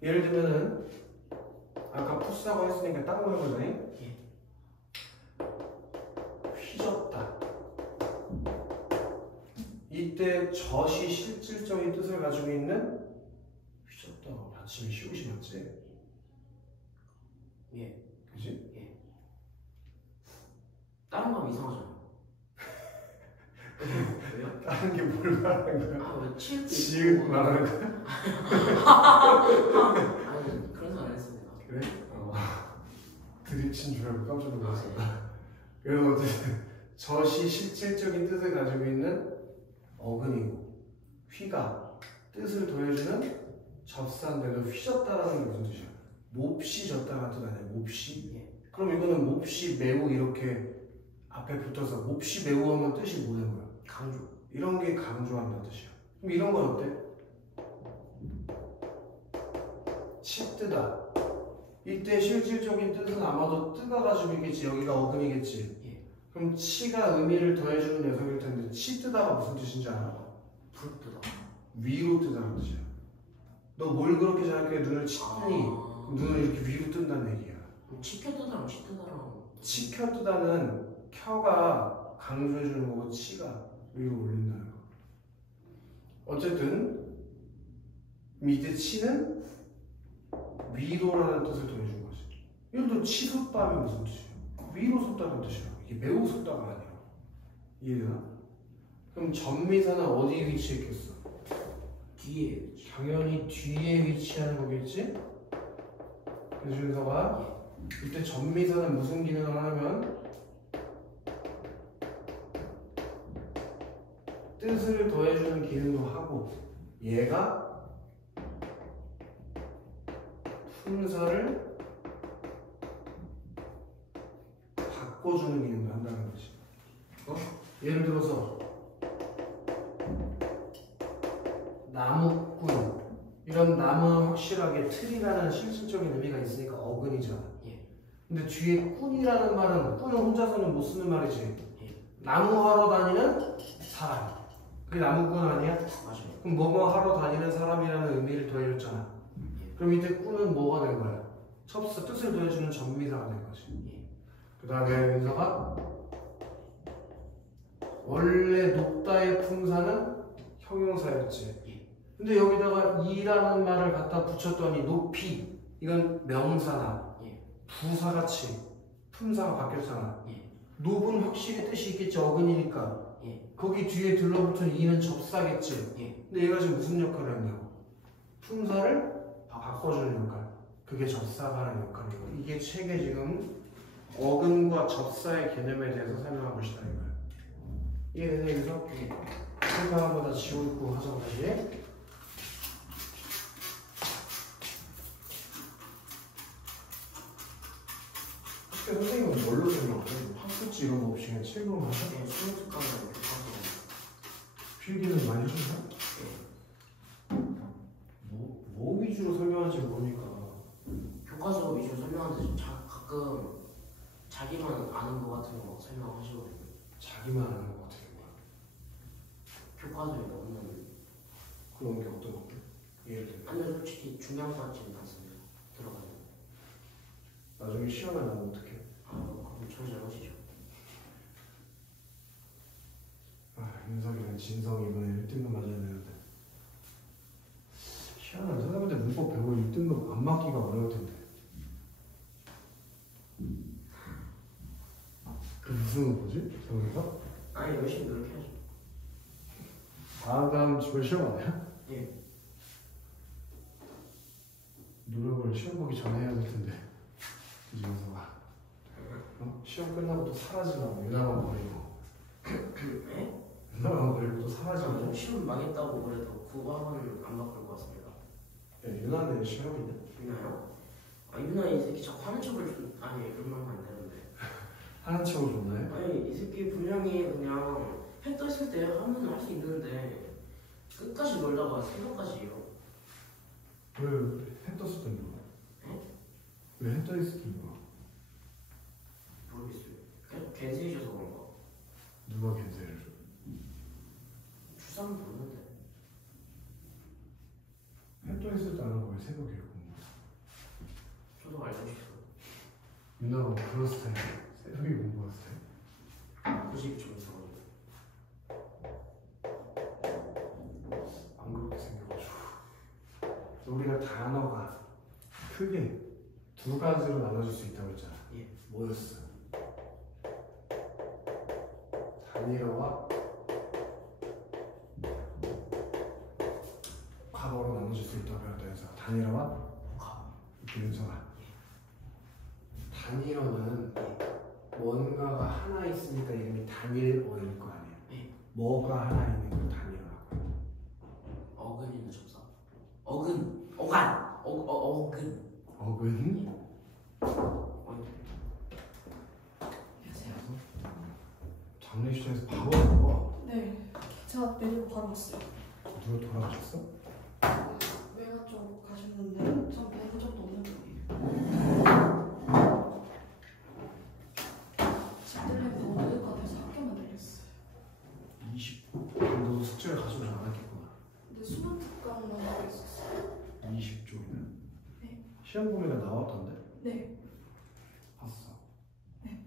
예를 들면은 아까 풋사고 했으니까 딴 거 해보자니? 예. 휘젓다. 이때 젖이 실질적인 뜻을 가지고 있는 휘젓다. 받침이 쉬우시 맞지? 예. 그지? 다른 거 하면 이상하잖아요. 왜요? 다른 게 뭘 말하는 거야? 아왜 치읓도 지읒 있고. 말하는 거야? 아니 그런 거 안 했습니다. 그래? 드립친 줄 알고 깜짝 놀랐어. 네. 그래서 어쨌든 젖이 실질적인 뜻을 가지고 있는 어근이고 휘가 뜻을 더해주는 접사인데도 휘졌다라는 게 무슨 뜻이야? 몹시 졌다는 뜻 아니야? 몹시? 예. 그럼 이거는 몹시 매우 이렇게 앞에 붙어서 몹시 매우 하면 뜻이 뭐는 거야? 강조. 이런 게 강조한다는 뜻이야. 그럼 이런 건 어때? 치뜨다. 이때 실질적인 뜻은 아마도 뜨가 가지고 있겠지. 여기가 어근이겠지. 예. 그럼 치가 의미를 더해주는 녀석일 텐데 치뜨다가 무슨 뜻인지 알아? 부릅뜨다. 위로 뜨다는 뜻이야. 너 뭘 그렇게 생각해? 눈을 치뜨니 아. 눈을 이렇게 위로 뜬다는 얘기야. 치켜뜨다랑 치뜨다랑. 치켜 뜨다는 켜가 강조해주는 거고 치가 위로 올린다는 거. 어쨌든 밑에 치는 위로라는 뜻을 더해준 거지. 예를 들어 치솟다면 무슨 뜻이야? 위로 솟다는 뜻이야. 이게 매우 솟다가 아니야. 이해되나? 그럼 전미사는 어디에 위치했겠어? 뒤에. 당연히 뒤에 위치하는 거겠지? 그 준서가 이때 전미사는 무슨 기능을 하냐면 뜻을 더해주는 기능도 하고 얘가 품사를 바꿔주는 기능도 한다는 거지. 예를 들어서 나무꾼 이런 나무는 확실하게 틀이라는 실질적인 의미가 있으니까 어근이잖아. 예. 근데 뒤에 꾼이라는 말은 꾼은 혼자서는 못 쓰는 말이지. 예. 나무하러 다니는 사람. 그게 나무꾼 아니야? 맞아요. 그럼 뭐뭐 하러 다니는 사람이라는 의미를 더해줬잖아. 예. 그럼 이때 꾼은 뭐가 된 거야? 첩사 뜻을 더해주는 전미사가 된 거지. 예. 그 다음에 윤서가 원래 높다의 품사는 형용사였지. 근데 여기다가 이라는 말을 갖다 붙였더니 높이 이건 명사나 예. 부사같이 품사가 바뀌었잖아. 예. 높은 확실히 뜻이 있겠지. 어근이니까. 예. 거기 뒤에 들러붙은 이는 접사겠지. 예. 근데 얘가 지금 무슨 역할을 했냐고. 품사를 바꿔주는 역할. 그게 접사가 하는 역할이고. 이게 책에 지금 어근과 접사의 개념에 대해서 설명하고 있다 이거야. 이해되냐 여기서? 예. 생각 한번 다 지우고 하자 다시. 학교 선생님은 뭘로 설명해? 학습지 이런 거 없이 그냥 책으로 하자? 예. 수능특강은 교과서. 필기는 많이 하셨나? 예. 뭐 위주로 설명하는지 모르니까. 교과서 위주로 설명하는데 가끔 자기만 아는 거 같은 거 설명하시거든요. 자기만 아는 것 같은 거야. 교과서에 넣는. 그런 게 어떤 건데? 예를 들면 아니요 솔직히 중요한 것까지는 않습니다. 들어가요. 나중에 시험에 나면 어떡해? 아 그럼 저희 잘못이죠. 윤석이랑 진성이 이번에 1등급 맞아야 되는데 희한하네. 선생님한테 문법 배우고 1등급 안 맞기가 어려울 텐데. 그 무슨 뭐지? 저기서? 아니 열심히 노력해야죠. 다음 주에 시험 아니야? 예. 노력을 시험 보기 전에 해야 될 텐데. 이준서가 시험 끝나고 또 사라지려고 유나만 버리고 네? 유나만 버리고 또 사라지려고. 좀 시험 망했다고 그래도 국어학원 안 바꿀 것 같습니다. 야, 유나는 열심히 하고 있냐? 유나요? 아 유나 이 새끼 자꾸 하는 척을 좀 아니 그런 말 하면 안 되는데. 하는 척을 좋나해? 아니 이 새끼 분명히 그냥 해 떴을 때 하면 할 수 있는데 끝까지 놀다가 새벽까지 이러. 왜 해 떴을 땐 뭐야? 네? 왜 해 떠있을 땐 뭐야? 모르겠어요. 계속 갠세이셔서 그런가. 누가 겐세를 줘? 주사는 모르는데. 해 떠있을 때 안 하고 왜 새벽에 공부? 저도 알고 싶어요. 유나가 그런 스타일이야? 새벽에 공부하는 스타일? 그 집이 좀 이상하죠. 안 그렇게 생겨가지고. 우리가 단어가 크게 두 가지로 나눠질 수 있다고 했잖아. 예. 뭐였어? 단일어와 단일어와 복합. 윤서가 단일어는 뭔가가 하나 있으니까 이름이 단일어일 거 아니에요. 네. 뭐가 하나 있는 걸 단일어라고. 어근 있는 접사. 어근. 어간. 어근. 어근? 안녕하세요. 장례식장에서 바로 먹어. 네, 기차 내리고 바로 왔어요. 누가 돌아가셨어? 외가 쪽 가셨는데 전 뵌 적도 없는 분이에요. 집 들리면 어딜 것 같아서 학교만 들렸어요. 너 숙제를 가져오지 않았겠구나. 근데 수능 특강만 하고 있었어요. 20쪽이면? 네. 시험 보기가 나왔던데? 네, 봤어. 네.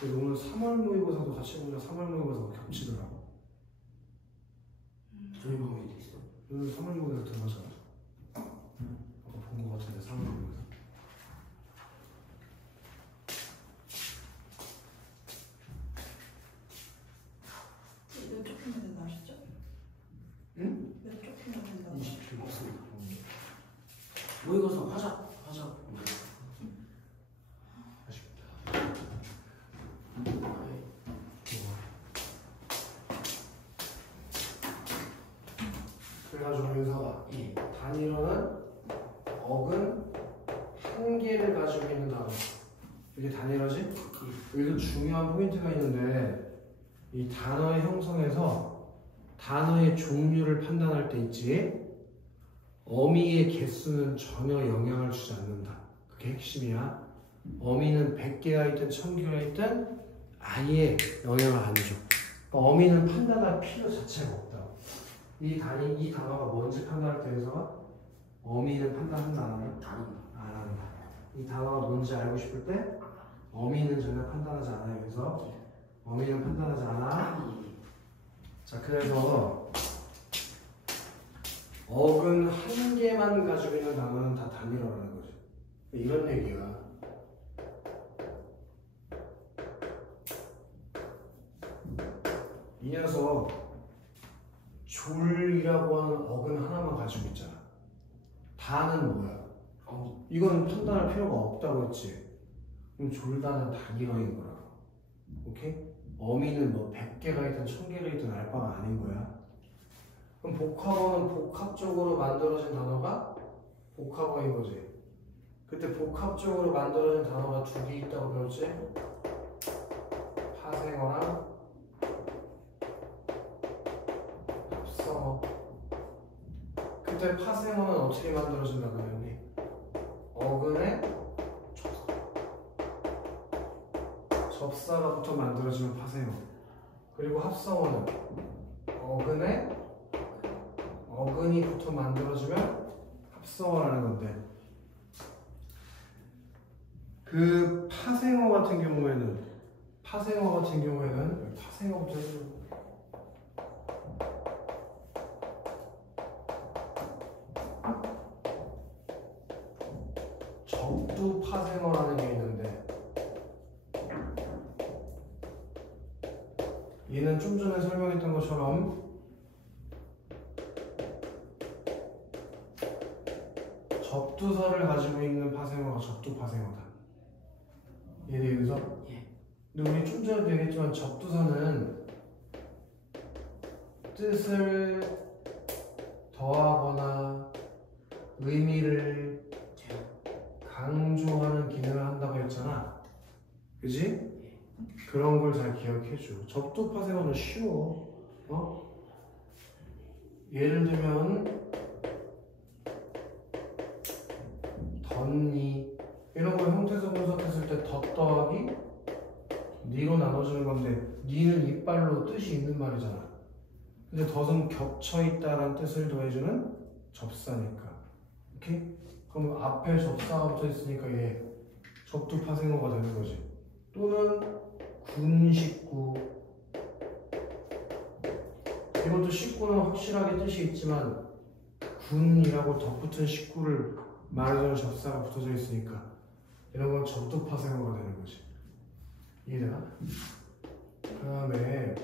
그래서 오늘 3월 모의고사도 같이 보자. 3월 모의고사가 겹치더라고. 저희 모임도 있어요. 오늘 3월 모의고사 들어가잖아. 아까 본 거 같은데 3월 모의고사. 몇쪽 피면 된다 하셨죠? 응? 몇쪽 피면 된다고? 20쪽 없습니다. 모의고사 하자. 아쉽다. 그래가지고 윤서가 예. 단일어는 어근 한 개를 가지고 있는 단어. 이게 단일어지? 여기서 중요한 포인트가 있는데 이 단어의 형성에서 단어의 종류를 판단할 때 있지 어미의 개수는 전혀 영향을 주지 않는다. 그게 핵심이야. 어미는 100개가 있든 1000개가 있든 아예 영향을 안 줘. 그러니까 어미는 판단할 필요 자체가 없다. 이 단어가 뭔지 판단할 때에서 어미는 판단한다 안 한다? 안 한다. 이 단어가 뭔지 알고 싶을 때 어미는 전혀 판단하지 않아요. 그래서 어미는 판단하지 않아. 자, 그래서 어근 한 개만 가지고 있는 단어는 다 단일어라는 거지. 이런 얘기야. 이 녀석 졸이라고 하는 어근 하나만 가지고 있잖아. 다는 뭐야? 이건 판단할 필요가 없다고 했지. 그럼 졸다는 단일어인 거라고. 오케이? 어미는 뭐 100개가 있든 1000개가 있든 알 바가 아닌 거야. 그럼 복합어는 복합적으로 만들어진 단어가 복합어인 거지. 그때 복합적으로 만들어진 단어가 두 개 있다고 배웠지? 파생어랑 합성어. 그때 파생어는 어떻게 만들어진다 그랬니? 어근에 접사가 붙어 만들어지면 파생어. 그리고 합성어는 어근이 붙어 만들어지면 합성어라는 건데 그 파생어 같은 경우에는 파생어부터 해주고 적두 파생어라는 게 있는데 얘는 좀 전에 설명했던 것처럼 접두사를 가지고 있는 파생어가 접두 파생어다. 이해되겠어? 예. 근데 우리 좀 전에도 얘기했지만 접두사는 뜻을 더하거나 의미를 강조하는 기능을 한다고 했잖아. 그지? 그런 걸 잘 기억해줘. 접두 파생어는 쉬워. 예를 들면 덧니 이런 거 형태소 분석했을 때 덧 더하기 니로 나눠주는 건데 니는 이빨로 뜻이 있는 말이잖아. 근데 덧은 겹쳐있다라는 뜻을 더해주는 접사니까. 오케이? 그럼 앞에 접사가 붙어있으니까 얘 접두 파생어가 되는 거지. 또는 군식구. 이것도 식구는 확실하게 뜻이 있지만 군이라고 덧붙은 식구를 말해주는 접사가 붙어져 있으니까 이런 건 접두 파생어가 되는 거지. 이해되나? 그 다음에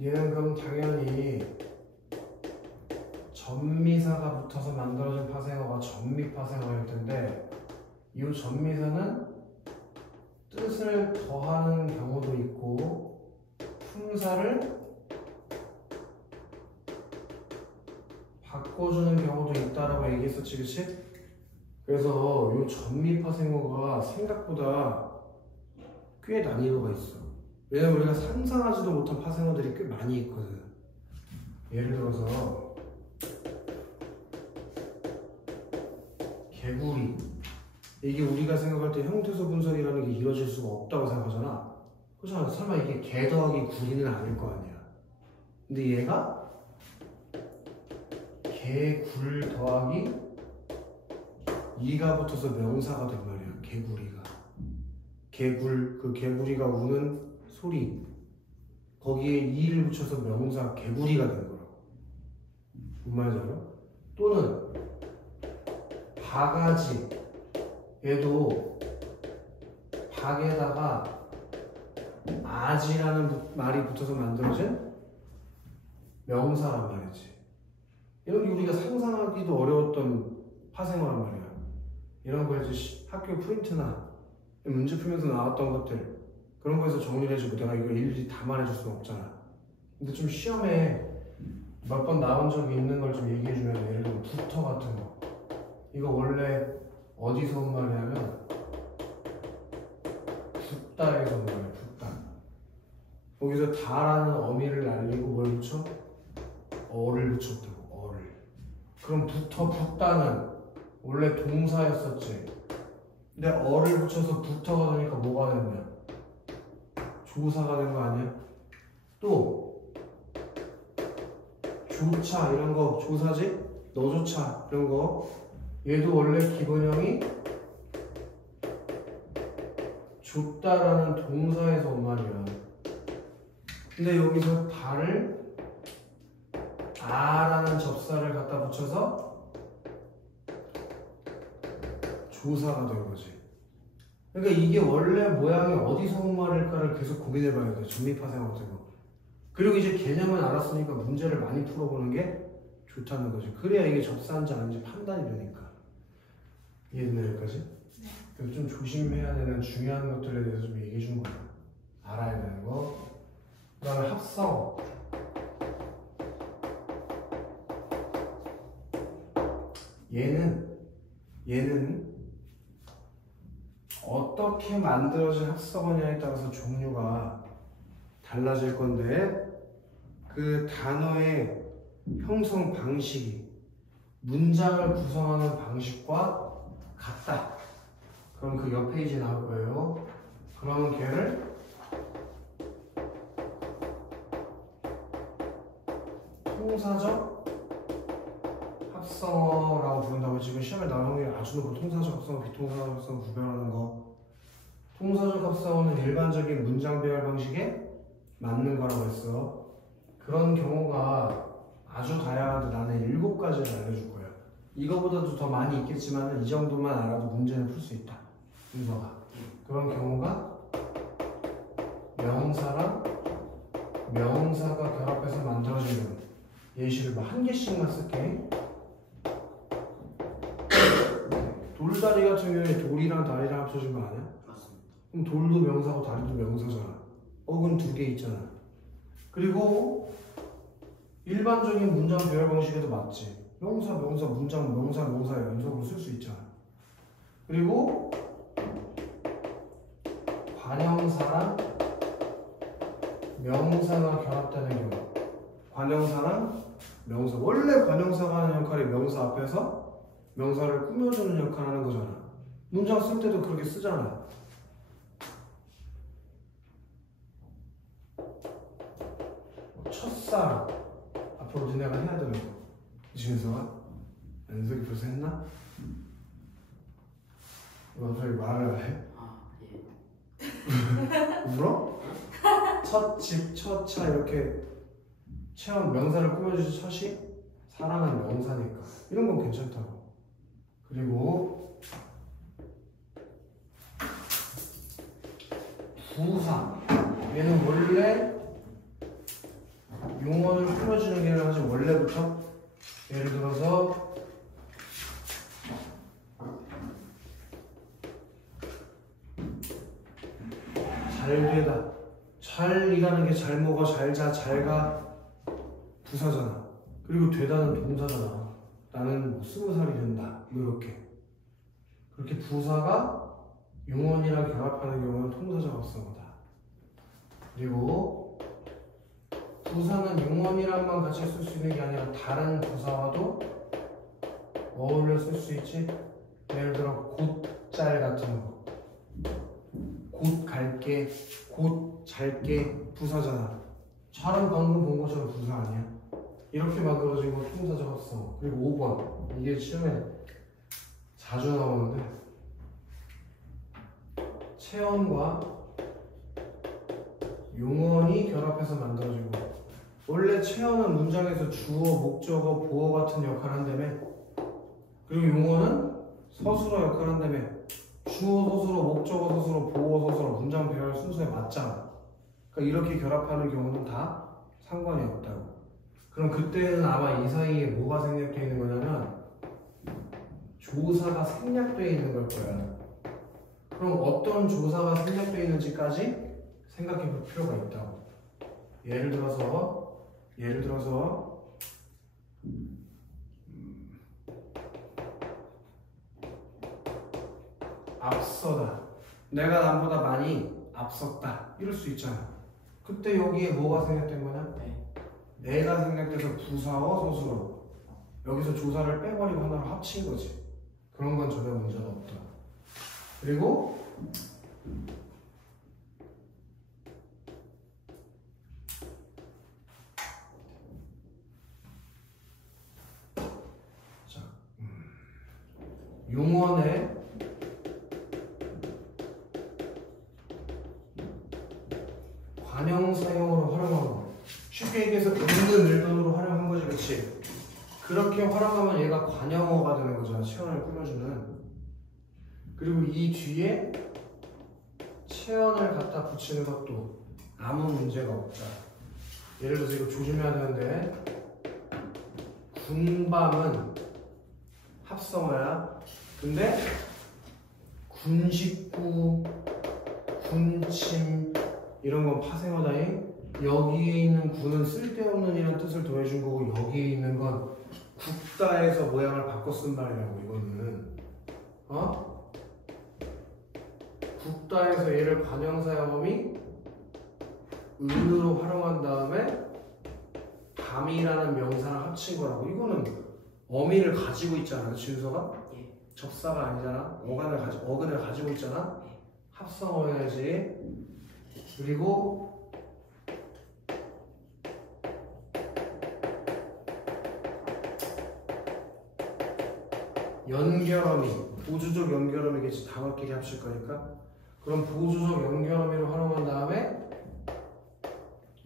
얘는 그럼 당연히 전미사가 붙어서 만들어진 파생어가 전미파생어일 텐데 이 전미사는 뜻을 더하는 경우도 있고 품사를 바꿔주는 경우도 있다라고 얘기했었지, 그치? 그래서 이 전미파생어가 생각보다 꽤 난이도가 있어. 왜냐면 우리가 상상하지도 못한 파생어들이 꽤 많이 있거든. 예를 들어서 개구리, 이게 우리가 생각할 때 형태소 분석이라는 게 이루어질 수가 없다고 생각하잖아. 그렇잖아. 설마 이게 개 더하기 구리는 아닐 거 아니야. 근데 얘가 개굴 더하기 이가 붙어서 명사가 된 말이야. 개구리가. 개굴, 그 개구리가 우는 소리, 거기에 이를 붙여서 명사 개구리가 된 거라고. 뭔 말인지 알아? 또는 바가지, 얘도 박에다가 아지라는 말이 붙어서 만들어진 명사란 말이지. 이런 게 우리가 상상하기도 어려웠던 파생어란 말이야. 이런 거 이제 학교 프린트나 문제 풀면서 나왔던 것들, 그런 거에서 정리를 해주고 내가 이걸 일일이 다 말해줄 수는 없잖아. 근데 좀 시험에 몇 번 나온 적이 있는 걸 좀 얘기해주면, 예를 들면 부터 같은 거, 이거 원래 어디서 온 말이냐면 붓다에서 온 말이야. 붓다. 거기서 다라는 어미를 날리고 뭘 붙여? 어를 붙였다고. 어를. 그럼 부터 붓다는 원래 동사였었지. 근데 어를 붙여서 부터가 되니까 뭐가 됐냐? 조사가 된 거 아니야? 또 조차 이런 거 조사지? 너조차 이런 거, 얘도 원래 기본형이 줬다라는 동사에서 온 말이야. 근데 여기서 다를 아라는 접사를 갖다 붙여서 조사가 된 거지. 그러니까 이게 원래 모양이 어디서 온 말일까를 계속 고민해 봐야 돼. 전미파생 같은 거. 그리고 이제 개념을 알았으니까 문제를 많이 풀어보는 게 좋다는 거지. 그래야 이게 접사인지 아닌지 판단이 되니까. 이해됐나 여기까지? 네. 그래서 좀 조심해야 되는 중요한 것들에 대해서 좀 얘기해 준 거야. 알아야 되는 거. 그 다음에 합성. 얘는 어떻게 만들어진 합성어냐에 따라서 종류가 달라질 건데, 그 단어의 형성 방식이 문장을 구성하는 방식과 같다. 그럼 그 옆 페이지에 나올 거예요. 그러면 걔를 통사적 합성어라고 부른다고. 지금 시험에 나온 확률이 아주 높고, 통사적 합성어, 비통사적 합성어 구별하는 거. 통사적 합성어는 일반적인 문장 배열 방식에 맞는 거라고 했어. 그런 경우가 아주 다양한데 나는 7가지를 알려줄 거야. 이거보다도 더 많이 있겠지만 이 정도만 알아도 문제는 풀 수 있다. 순서가. 그런 경우가 명사랑 명사가 결합해서 만들어진 경우. 예시를 뭐 한 개씩만 쓸게. 돌다리 같은 경우에 돌이랑 다리랑 합쳐진 거 아니야? 맞습니다. 그럼 돌도 명사고 다리도 명사잖아. 어근 2개 있잖아. 그리고 일반적인 문장 배열 방식에도 맞지. 명사, 명사, 문장, 명사, 명사 연속으로 쓸 수 있잖아. 그리고 관형사랑 명사가 결합되는 경우. 관형사랑 명사. 원래 관형사가 하는 역할이 명사 앞에서 명사를 꾸며주는 역할을 하는 거잖아. 문장 쓸 때도 그렇게 쓰잖아. 첫사랑. 앞으로 니네가 해야 되는 거. 이 중에서가? 연석이 벌써 했나? 왜 갑자기 말을 해? 아, 예. 울어? 첫 집, 첫 차 이렇게 체험 명사를 꾸며주지. 첫이 사랑은 명사니까 이런 건 괜찮다고. 그리고 부사. 얘는 원래 용언을 풀어주는 게 아니라 원래부터 예를 들어서 잘되다. 잘이라는 게 잘 먹어, 잘자, 잘가 부사잖아. 그리고 되다는 동사잖아. 나는 뭐 20살이 된다. 이렇게. 그렇게 부사가 용언이랑 결합하는 경우는 통사적 합성어다. 그리고 부사는 용언이랑만 같이 쓸 수 있는 게 아니라 다른 부사와도 어울려 쓸 수 있지. 예를 들어 곧잘 같은 거. 곧 갈게, 곧 잘게 부사잖아. 잘은 방금 본 것처럼 부사 아니야? 이렇게 만들어진 건 통사적 합성어. 그리고 5번 이게 시험에 자주 나오는데 체언과 용언이 결합해서 만들어진 거. 원래 체언은 문장에서 주어, 목적어, 보어 같은 역할을 한다며. 그리고 용언은 서술어 역할을 한다며. 주어 서술어, 목적어 서술어, 보어 서술어, 문장 배열 순서에 맞잖아. 그러니까 이렇게 결합하는 경우는 다 상관이 없다고. 그럼 그때는 아마 이 사이에 뭐가 생략되어 있는 거냐면 조사가 생략되어 있는 걸 거야. 그럼 어떤 조사가 생략되어 있는지까지 생각해 볼 필요가 있다고. 예를 들어서 앞서다. 내가 남보다 많이 앞섰다. 이럴 수 있잖아. 그때 여기에 뭐가 생략된 거냐? 내가 생략돼서 부사어 서술어. 여기서 조사를 빼버리고 하나로 합친 거지. 그런 건 전혀 문제가 없다. 그리고 자, 용언의 관형 사용으로 활용한 거. 쉽게 얘기해서 은근을돈으로 활용한 거지, 그렇지? 그렇게 활용하면 얘가 관형어가 되는 거잖아. 체언을 꾸며주는. 그리고 이 뒤에 체언을 갖다 붙이는 것도 아무 문제가 없다. 예를 들어서 이거 조심해야 되는데 군밤은 합성어야. 근데 군식구, 군침 이런 건 파생어다니. 여기에 있는 군은 쓸데없는 이란 뜻을 더해준 거고 여기에 있는 건 국다에서 모양을 바꿔 쓴 말이라고. 이거는 국다에서 얘를 관형사용어미 은으로 활용한 다음에 담이라는 명사랑 합친 거라고. 이거는 어미를 가지고 있잖아. 준서가 접사가 아니잖아. 어근을 가지고 있잖아. 합성어야지. 그리고 연결어미, 보조적 연결어미겠지. 단어끼리 합칠 거니까. 그럼 보조적 연결어미로 활용한 다음에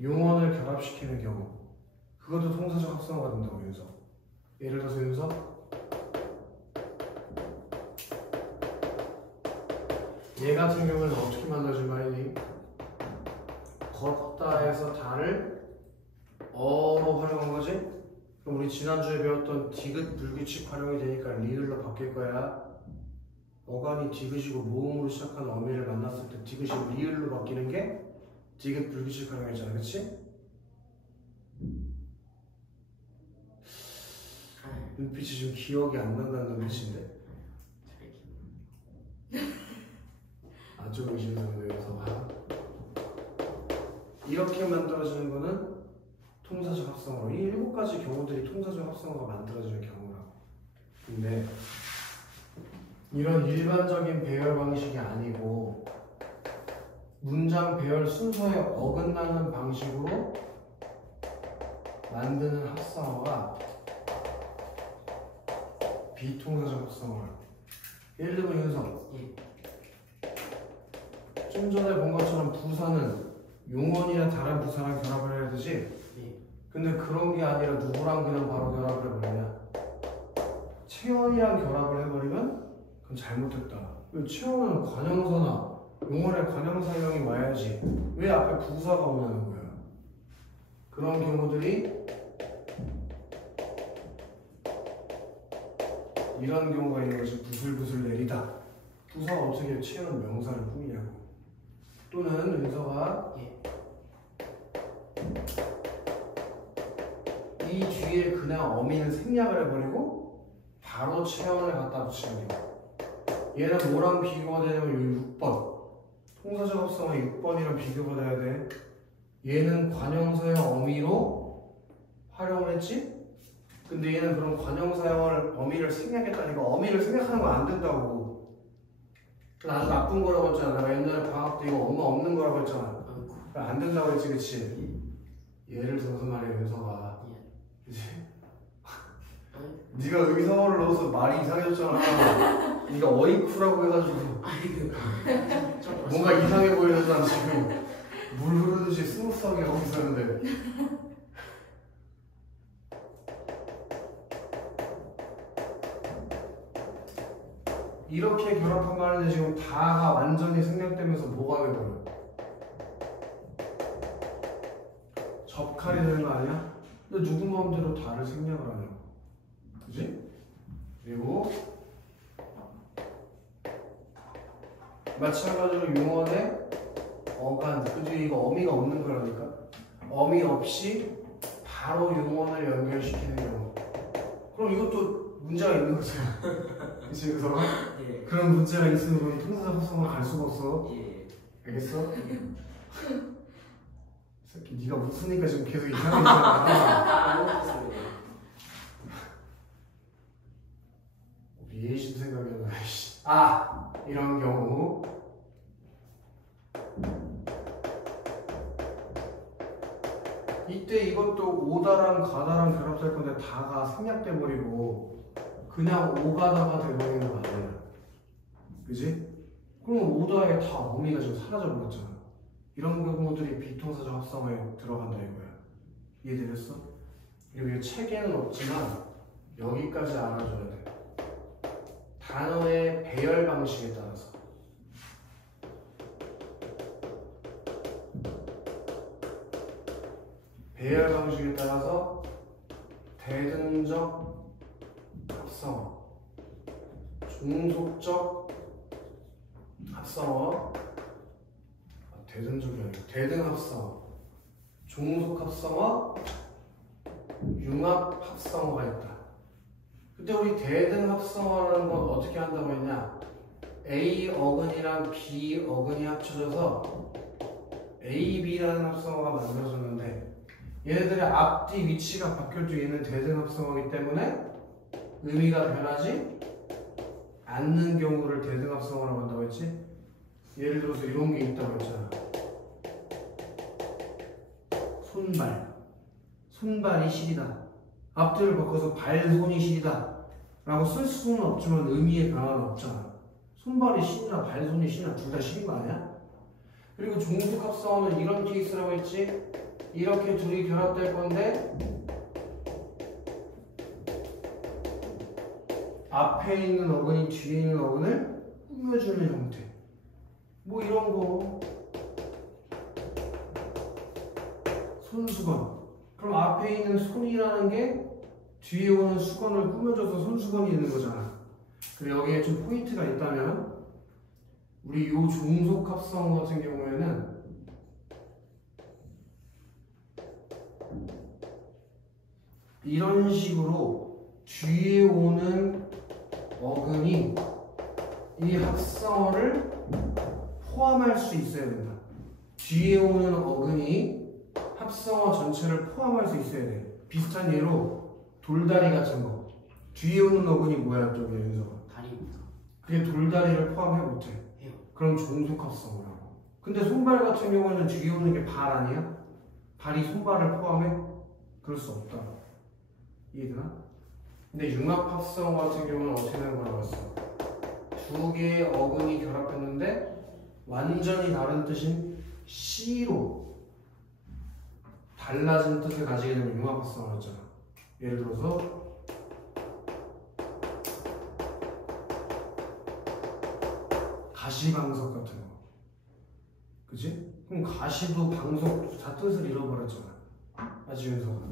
용언을 결합시키는 경우, 그것도 통사적 합성어가 된다고. 윤서. 예를 들어서 윤서 얘 같은 경우는 어떻게 만들어진 말이니? 걷다에서 다를 어로 활용한 거지? 그럼 우리 지난주에 배웠던 디귿 불규칙 활용이 되니까 리을로 바뀔 거야. 어간이 디귿이고 모음으로 시작하는 어미를 만났을 때 디귿이 리을로 바뀌는 게 디귿 불규칙 활용이잖아. 그치? 눈빛이 지금 기억이 안 난다는 눈빛인데 아주 의심스러워서 봐. 이렇게 만들어지는 거는 통사적 합성어로. 이 7가지 경우들이 통사적 합성어가 만들어지는 경우라고. 근데 이런 일반적인 배열 방식이 아니고 문장 배열 순서에 어긋나는 방식으로 만드는 합성어가 비통사적 합성어라고. 예를 들면 윤성, 좀 전에 본 것처럼 부사는 용언이나 다른 부사랑 결합을 해야 되지. 근데 그런 게 아니라 누구랑 그냥 바로 결합을 해버리냐? 체언이랑 결합을 해버리면 그건 잘못됐다. 체언은 관형사나 용언의 관형사형이 와야지 왜 앞에 부사가 오냐는 거야. 그런 경우들이 이런 경우가 있는 것이 부슬부슬 내리다. 부사가 어떻게 채우는 명사를 꾸미냐고. 또는 은서가 이 뒤에 그냥 어미는 생략을 해버리고 바로 체언을 갖다 붙이는 경우. 얘는 뭐랑 비교가 되냐면 여기 6번. 통사적 합성은 6번이랑 비교가 돼야 돼. 얘는 관형사의 어미로 활용을 했지? 근데 얘는 그런 관형사형을 어미를 생략했다니까 어미를 생략하는 거 안 된다고. 아주 나쁜 거라고 했잖아. 내가 옛날에 방학 때 이거 엄마 없는 거라고 했잖아. 안 된다고 했지, 그치? 예를 들어서 말이야, 윤서가. 그치? 네가 의성어를 넣어서 말이 이상해졌잖아. 네가 어이쿠라고 해가지고 뭔가 이상해 보이잖아 지금. 물 흐르듯이 스무스하게 하고 있었는데. 이렇게 결합한 말인데 지금 다가 완전히 생략되면서 뭐가 돼버려? 접칼이 되는 거 아니야? 근데 누구 마음대로 다를 생략을 하냐고. 그지? 그리고 마찬가지로 용언의 어간, 그지? 이거 어미가 없는 거라니까. 어미 없이 바로 용언을 연결시키는 경우. 그럼 이것도 문제가 있는 거죠. 그치? 그래서 예. 그런 문제가 있으면 우리 통사적 합성을 갈 수가 없어. 예. 알겠어? 새끼 네가 웃으니까 지금 계속 이상해지잖아. 우리 예신 생각이 안 나. 아! 이런 경우 이때 이것도 오다랑 가다랑 결합될 건데 다가 생략돼 버리고 그냥 오가다가 돼버리는 거 아니야. 그지? 그럼 오다에 다 어미가 지금 사라져 버렸잖아. 이런 경우들이 비통사적 합성에 들어간다 이거야. 이해되겠어? 그리고 이 책에는 없지만 여기까지 알아줘야 돼. 단어의 배열 방식에 따라서 배열 방식에 따라서 대등적 합성어, 종속적 합성어, 대등적이 아니고 대등합성어, 종속합성어, 융합합성어가 있다. 그때 우리 대등합성어라는 건 어떻게 한다고 했냐? A 어근이랑 B 어근이 합쳐져서 AB라는 합성어가 만들어졌는데 얘네들의 앞뒤 위치가 바뀌어도 얘는 대등합성어이기 때문에 의미가 변하지 않는 경우를 대등합성어라고 한다고 했지? 예를 들어서 이런 게 있다고 했잖아. 손발. 손발이 시리다. 앞뒤를 바꿔서 발손이 시리다 라고 쓸 수는 없지만 의미의 변화는 없잖아. 손발이 시리나 발손이 시리나 둘 다 시린 거 아니야? 그리고 종속합성어는 이런 케이스라고 했지? 이렇게 둘이 결합될 건데 앞에 있는 어근이 뒤에 있는 어근을 꾸며주는 형태. 뭐 이런 거. 손수건. 그럼 앞에 있는 손이라는 게 뒤에 오는 수건을 꾸며줘서 손수건이 있는 거잖아. 그리고 여기에 좀 포인트가 있다면 우리 요 종속합성 같은 경우에는 이런 식으로 뒤에 오는 어근이 이 합성어를 포함할 수 있어야 된다. 뒤에 오는 어근이 합성어 전체를 포함할 수 있어야 돼. 비슷한 예로 돌다리 같은 거. 뒤에 오는 어근이 뭐야, 저기 윤서가? 다리입니다. 그게 돌다리를 포함해 못해. 해요. 그럼 종속합성어라고. 근데 손발 같은 경우는 뒤에 오는 게 발 아니야? 발이 손발을 포함해? 그럴 수 없다. 이해되나? 근데 융합합성어 같은 경우는 어떻게 되는 거라고 했어? 두 개의 어근이 결합했는데 완전히 다른 뜻인 C로 달라진 뜻을 가지게 되면 융합합성어를 했잖아. 예를 들어서 가시방석 같은 거. 그치? 그럼 가시도 방석 다 뜻을 잃어버렸잖아. 아시면서가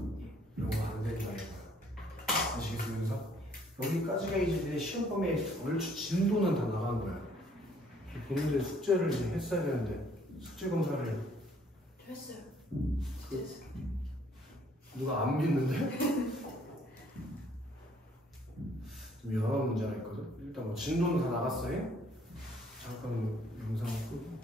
이런 거 안 된다 이거야. 아시겠습니까? 여기까지가 이제 내 시험 범위에 얼추 진도는 다 나간 거야. 본인들 숙제를 이제 했어야 되는데 숙제 검사를 했어요. 누가 안 믿는데? 좀 여러 문제가 있거든. 일단 뭐 진도는 다 나갔어요. 잠깐 영상 끄고.